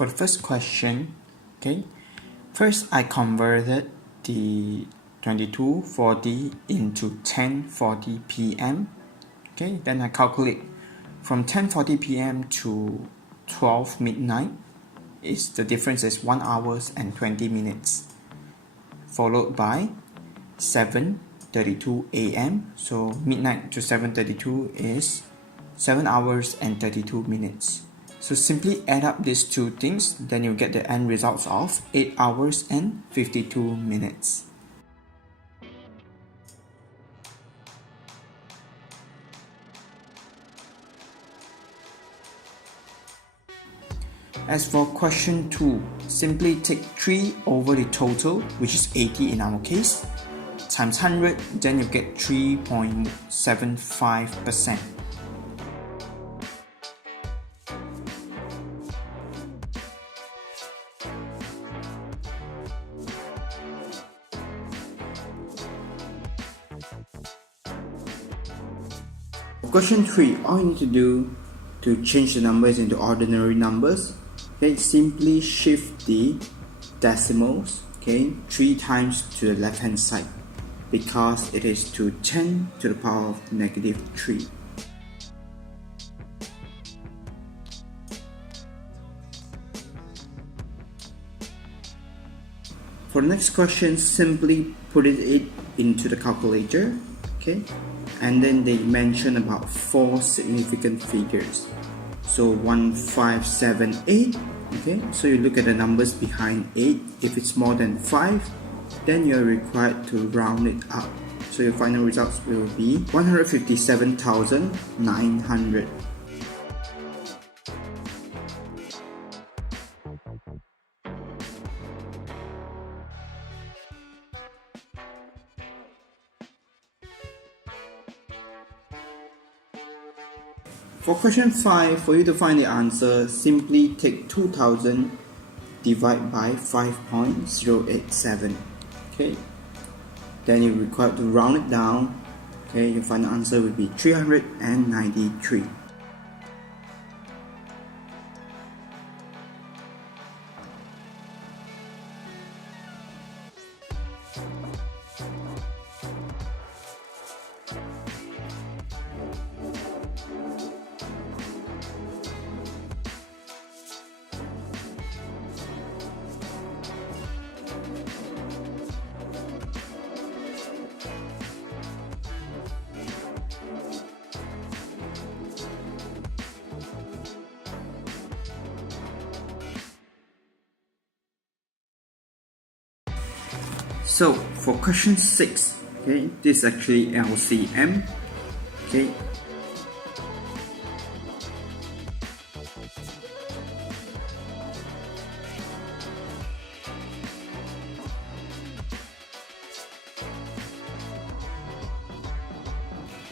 for the first question, okay, first I converted the 22:40 into 10:40 p.m. Okay, then I calculate from 10:40 p.m. to 12 midnight is the difference is 1 hour and 20 minutes, followed by 7:32 a.m. So midnight to 7:32 is 7 hours and 32 minutes. So simply add up these two things, then you get the end results of 8 hours and 52 minutes. As for question 2, simply take 3 over the total, which is 80 in our case, times 100, then you get 3.75%. Question 3, all you need to do to change the numbers into ordinary numbers, okay, simply shift the decimals, okay, 3 times to the left hand side because it is to 10 to the power of -3. For the next question, simply put it into the calculator, okay, and then they mention about 4 significant figures. So 1, 5, 7, 8. Okay, so you look at the numbers behind 8. If it's more than 5, then you're required to round it up. So your final results will be 157,900. For question 5, for you to find the answer, simply take 2000 divide by 5.087. Okay, then you're required to round it down. Okay, your final answer will be 393. So for question 6, okay, this is actually LCM. Okay,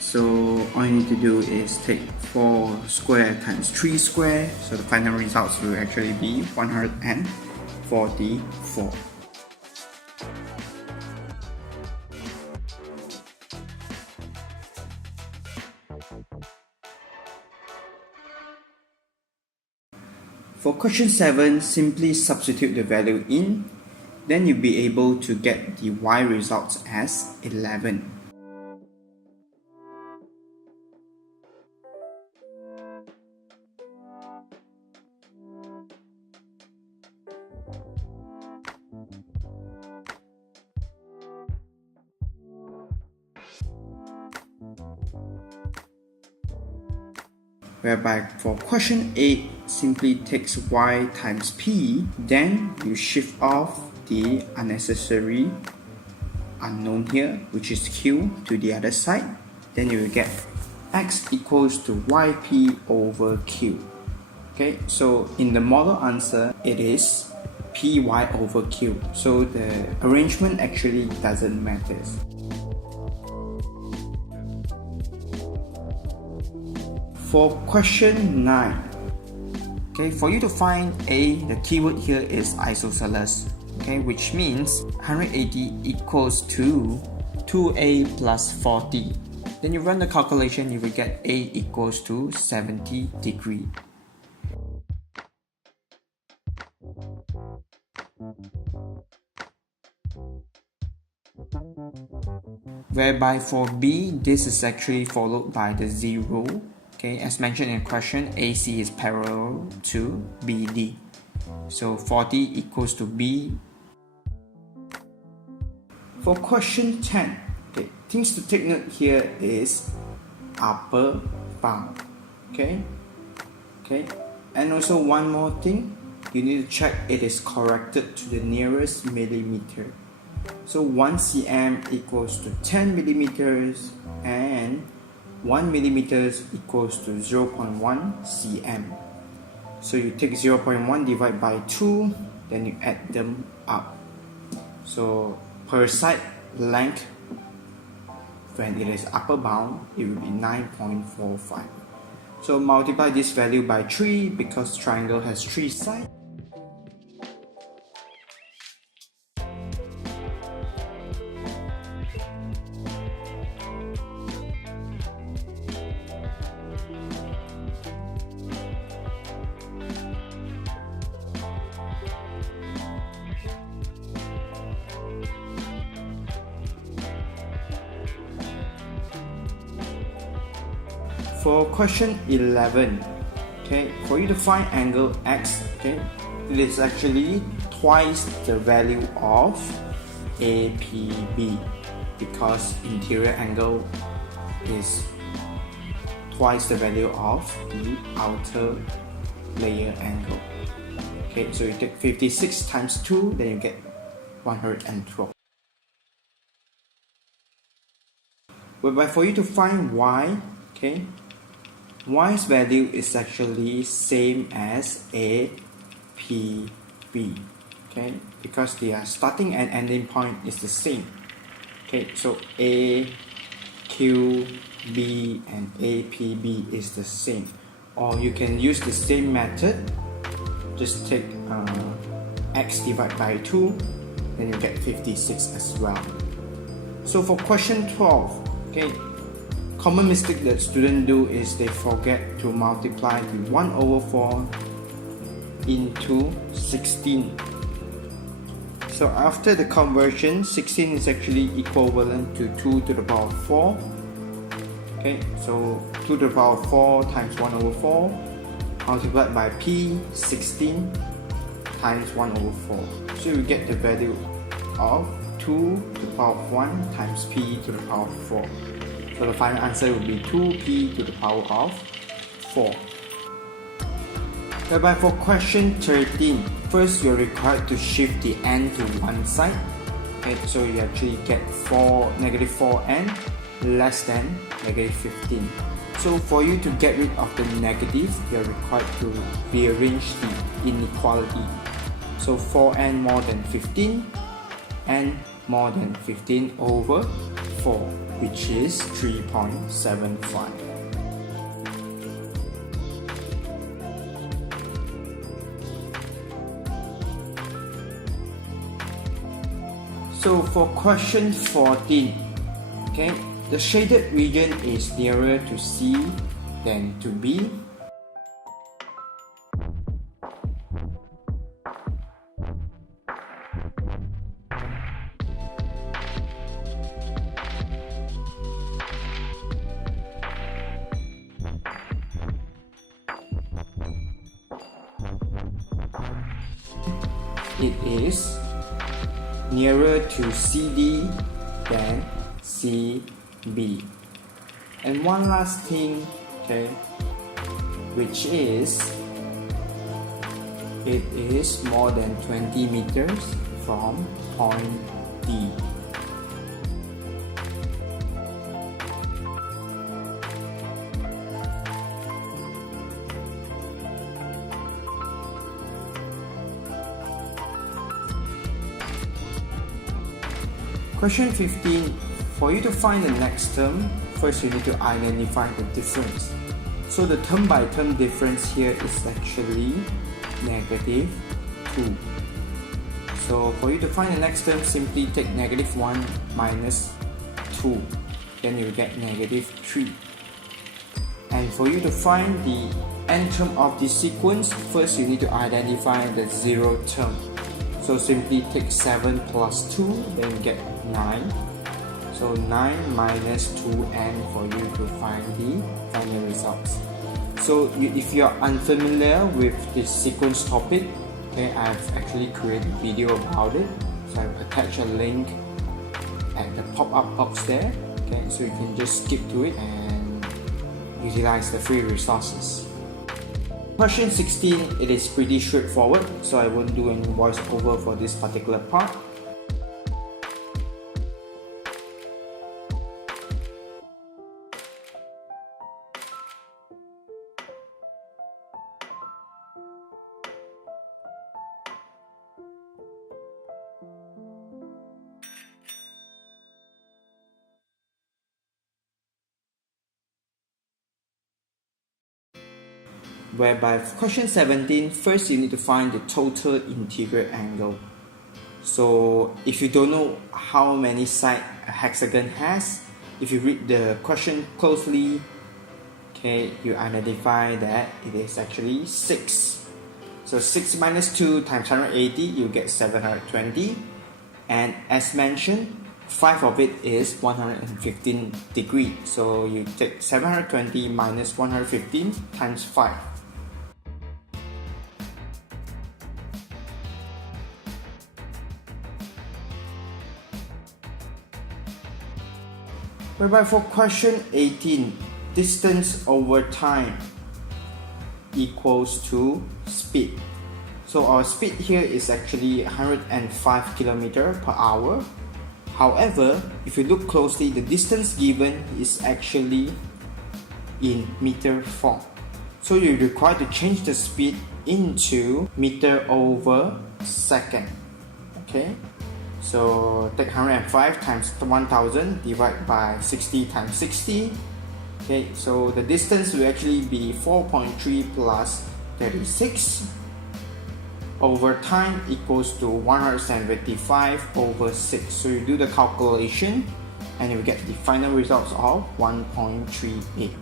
so all you need to do is take 4 square times 3 square, so the final results will actually be 144. For question 7, simply substitute the value in, then you'll be able to get the y results as 11. Whereby for question 8, simply takes y times p, then you shift off the unnecessary unknown here, which is q, to the other side, then you will get x equals to yp over q. Okay, so in the model answer, it is py over q, so the arrangement actually doesn't matter. For question 9, okay, for you to find A, the keyword here is isosceles, okay, which means 180 equals to 2A plus 40. Then you run the calculation, you will get A equals to 70 degrees. whereby for B, this is actually followed by the 0. Okay, as mentioned in the question, AC is parallel to BD. So 40 equals to B. For question 10, okay, things to take note here is upper bound. Okay, and also one more thing, you need to check it is corrected to the nearest millimeter. So 1 cm equals to 10 millimeters and 1 millimeters equals to 0.1 cm. So you take 0.1 divided by 2, then you add them up. So per side length, when it is upper bound, it will be 9.45. So multiply this value by 3 because triangle has 3 sides. For question 11, okay, for you to find angle X, okay, it is actually twice the value of APB because interior angle is twice the value of the outer layer angle. Okay, so you take 56 times 2, then you get 112. Whereby for you to find Y, okay, Y's value is actually same as APB, okay, because their starting and ending point is the same. Okay, so A, Q, B and APB is the same. Or you can use the same method, just take X divided by 2, then you get 56 as well. So for question 12, okay, common mistake that students do is they forget to multiply the 1/4 into 16. So after the conversion, 16 is actually equivalent to 2 to the power 4. Okay, so 2 to the power 4 times 1/4 multiplied by P, 16 times 1/4. So you get the value of 2 to the power of 1 times P to the power of 4. So the final answer will be 2p to the power of 4. Whereby for question 13, first you're required to shift the n to one side. Okay, so you actually get negative 4n less than negative 15. So for you to get rid of the negative, you're required to rearrange the inequality. So 4n more than 15, n more than 15 over 4, which is 3.75. So for question 14, okay, the shaded region is nearer to C than to B. It is nearer to CD than CB. And one last thing, okay, which is it is more than 20 meters from point D. Question 15. For you to find the next term, first you need to identify the difference. So the term by term difference here is actually negative 2. So for you to find the next term, simply take negative 1 minus 2. Then you get negative 3. And for you to find the n term of this sequence, first you need to identify the zero term. So simply take 7 plus 2, then you get 9. So 9 minus 2n for you to find the final results. So if you're unfamiliar with this sequence topic, okay, I've actually created a video about it. So I've attached a link at the pop-up box there. Okay, so you can just skip to it and utilize the free resources. Question 16, it is pretty straightforward, so I won't do any voiceover for this particular part. Whereby question 17, first you need to find the total interior angle. So if you don't know how many sides a hexagon has, if you read the question closely, okay, you identify that it is actually 6. So 6 minus 2 times 180, you get 720. And as mentioned, 5 of it is 115 degrees. So you take 720 minus 115 times 5. Whereby for question 18, distance over time equals to speed. So our speed here is actually 105 km per hour. However, if you look closely, the distance given is actually in meter form. So you're required to change the speed into meter over second. Okay? So take 105 times 1000 divided by 60 times 60. Okay, so the distance will actually be 4.3 plus 36 over time equals to 175 over 6. So you do the calculation and you get the final results of 1.38.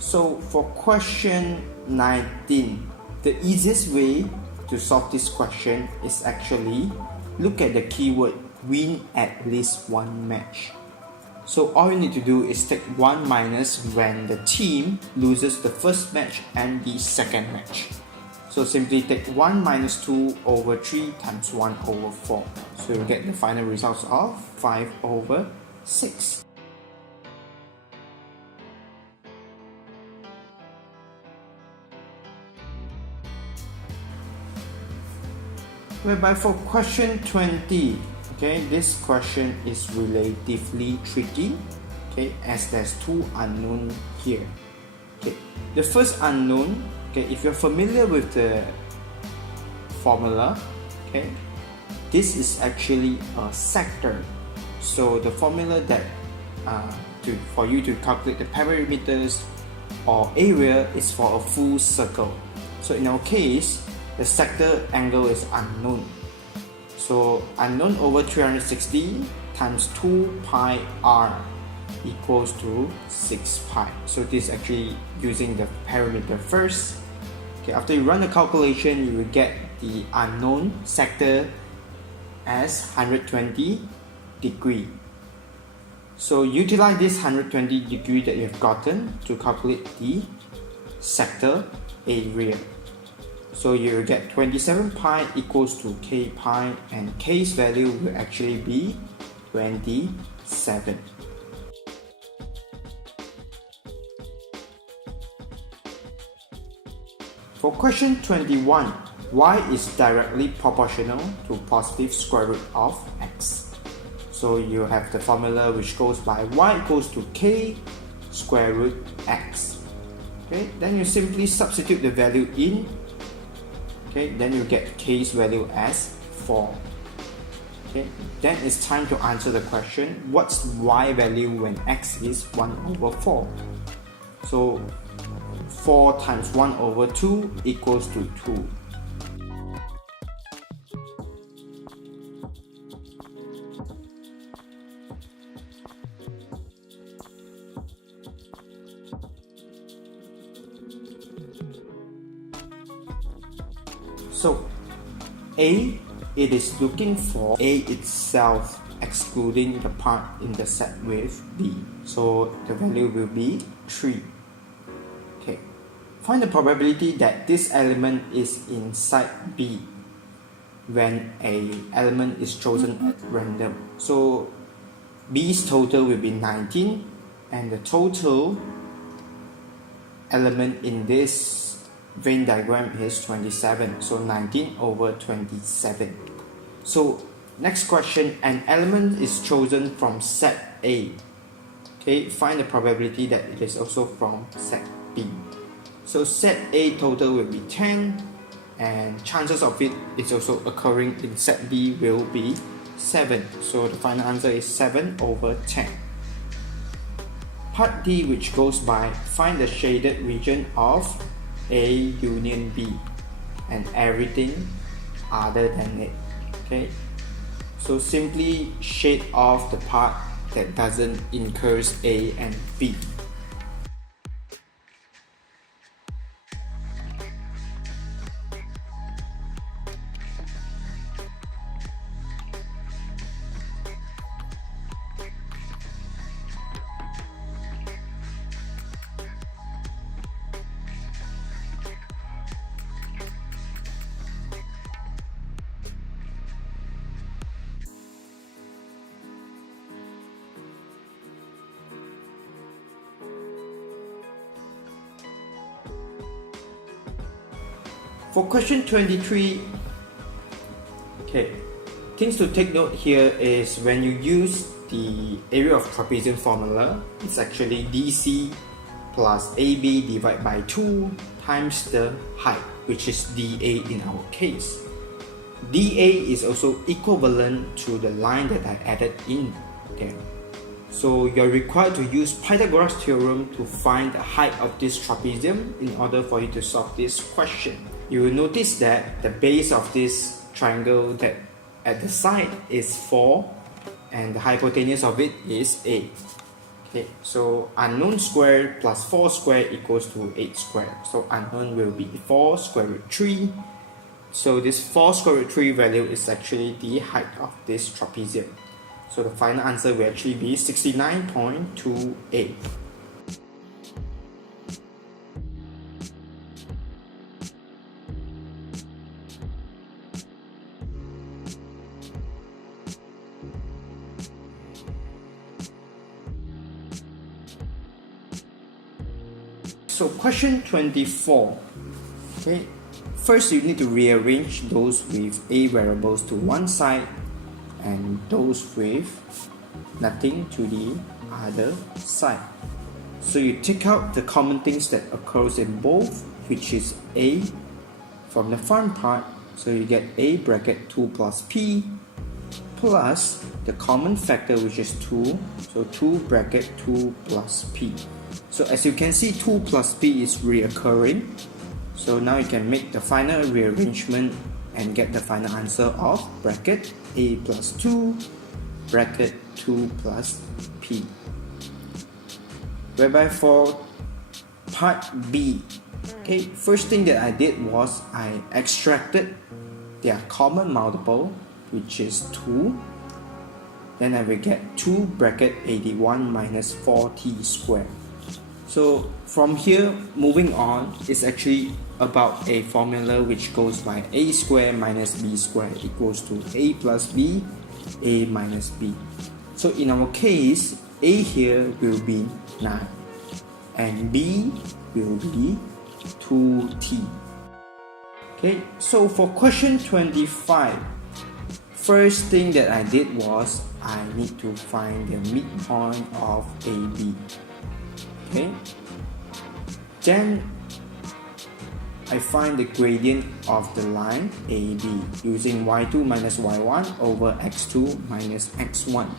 So for question 19, the easiest way to solve this question is actually look at the keyword win at least one match. So all you need to do is take 1 minus when the team loses the first match and the second match. So simply take 1 minus 2 over 3 times 1 over 4. So you get the final results of 5 over 6. Whereby for question 20, okay, this question is relatively tricky, okay, as there's two unknown here. Okay, the first unknown, okay, if you're familiar with the formula, okay, this is actually a sector. So the formula that for you to calculate the perimeters or area is for a full circle. So in our case, the sector angle is unknown. So unknown over 360 times 2 pi r equals to 6 pi. So this is actually using the perimeter first. Okay, after you run the calculation, you will get the unknown sector as 120 degree. So utilize this 120 degree that you have gotten to calculate the sector area. So you will get 27 pi equals to k pi, and k's value will actually be 27. For question 21, y is directly proportional to positive square root of x. So you have the formula which goes by y equals to k square root x. Okay, then you simply substitute the value in. Okay, then you get k's value as 4. Okay, then it's time to answer the question, what's y value when x is 1 over 4? So 4 times 1 over 2 equals to 2. So A, it is looking for A itself excluding the part in the set with B. So the value will be 3. Okay. Find the probability that this element is inside B when a element is chosen at random. So B's total will be 19 and the total element in this Venn diagram is 27. So 19 over 27. So next question, an element is chosen from set A. Okay, find the probability that it is also from set B. So set A total will be 10 and chances of it is also occurring in set B will be 7. So the final answer is 7 over 10. Part D, which goes by find the shaded region of A union B and everything other than it. Okay, so simply shade off the part that doesn't incur A and B. For question 23, okay, things to take note here is when you use the area of trapezium formula, it's actually DC plus AB divided by 2 times the height, which is DA in our case. DA is also equivalent to the line that I added in there. So you're required to use Pythagoras theorem to find the height of this trapezium in order for you to solve this question. You will notice that the base of this triangle that at the side is 4 and the hypotenuse of it is 8. Okay, so unknown squared plus 4 squared equals to 8 squared. So unknown will be 4 square root 3. So this 4 square root 3 value is actually the height of this trapezium. So the final answer will actually be 69.28. So question 24. Okay, first you need to rearrange those with A variables to one side and those with nothing to the other side. So you take out the common things that occurs in both, which is A from the front part, so you get A bracket 2 plus P plus the common factor, which is 2, so 2 bracket 2 plus P. So as you can see, 2 plus P is reoccurring. So now you can make the final rearrangement and get the final answer of bracket A plus 2 bracket 2 plus P. Whereby for part B, okay, first thing that I did was I extracted their common multiple, which is 2. Then I will get 2 bracket 81 minus 4t squared. So from here, moving on, is actually about a formula which goes by a squared minus b squared equals to a plus b, a minus b. So in our case, a here will be 9 and b will be 2t. Okay, so for question 25, first thing that I did was I need to find the midpoint of AB. Okay, then I find the gradient of the line AB using y2 minus y1 over x2 minus x1.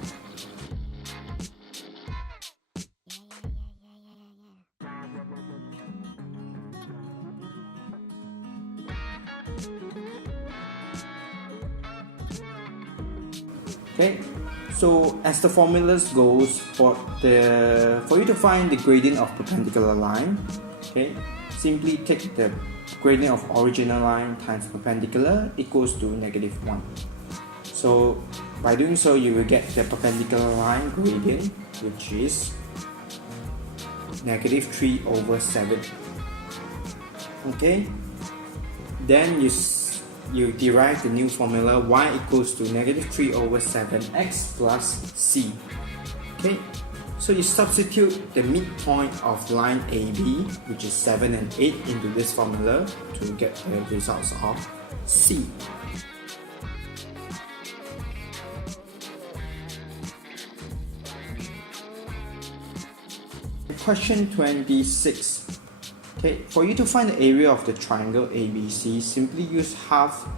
Okay, so as the formulas goes, for you to find the gradient of perpendicular line, okay, simply take the gradient of original line times perpendicular equals to -1. So by doing so, you will get the perpendicular line gradient, which is -3/7. Okay, then you derive the new formula y equals to -3/7x plus c. Okay, so you substitute the midpoint of line AB, which is 7 and 8, into this formula to get the results of c. Question 26. Okay, for you to find the area of the triangle ABC, simply use half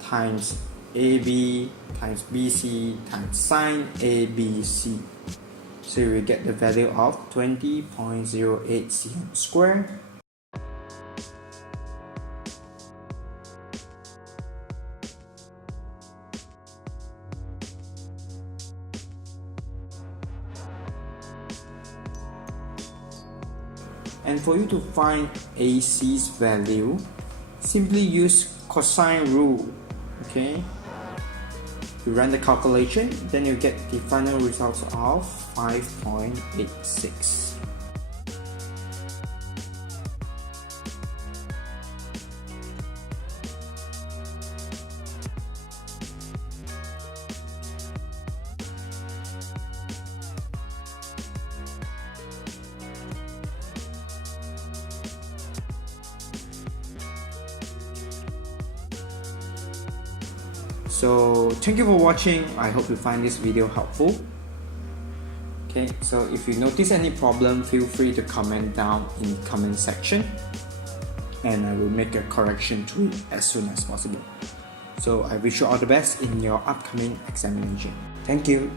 times AB times BC times sine ABC. So you will get the value of 20.08 cm square. And for you to find AC's value, simply use cosine rule. Okay, you run the calculation, then you get the final results of 5.86. So thank you for watching. I hope you find this video helpful. Okay, so if you notice any problem, feel free to comment down in the comment section and I will make a correction to it as soon as possible. So I wish you all the best in your upcoming examination. Thank you.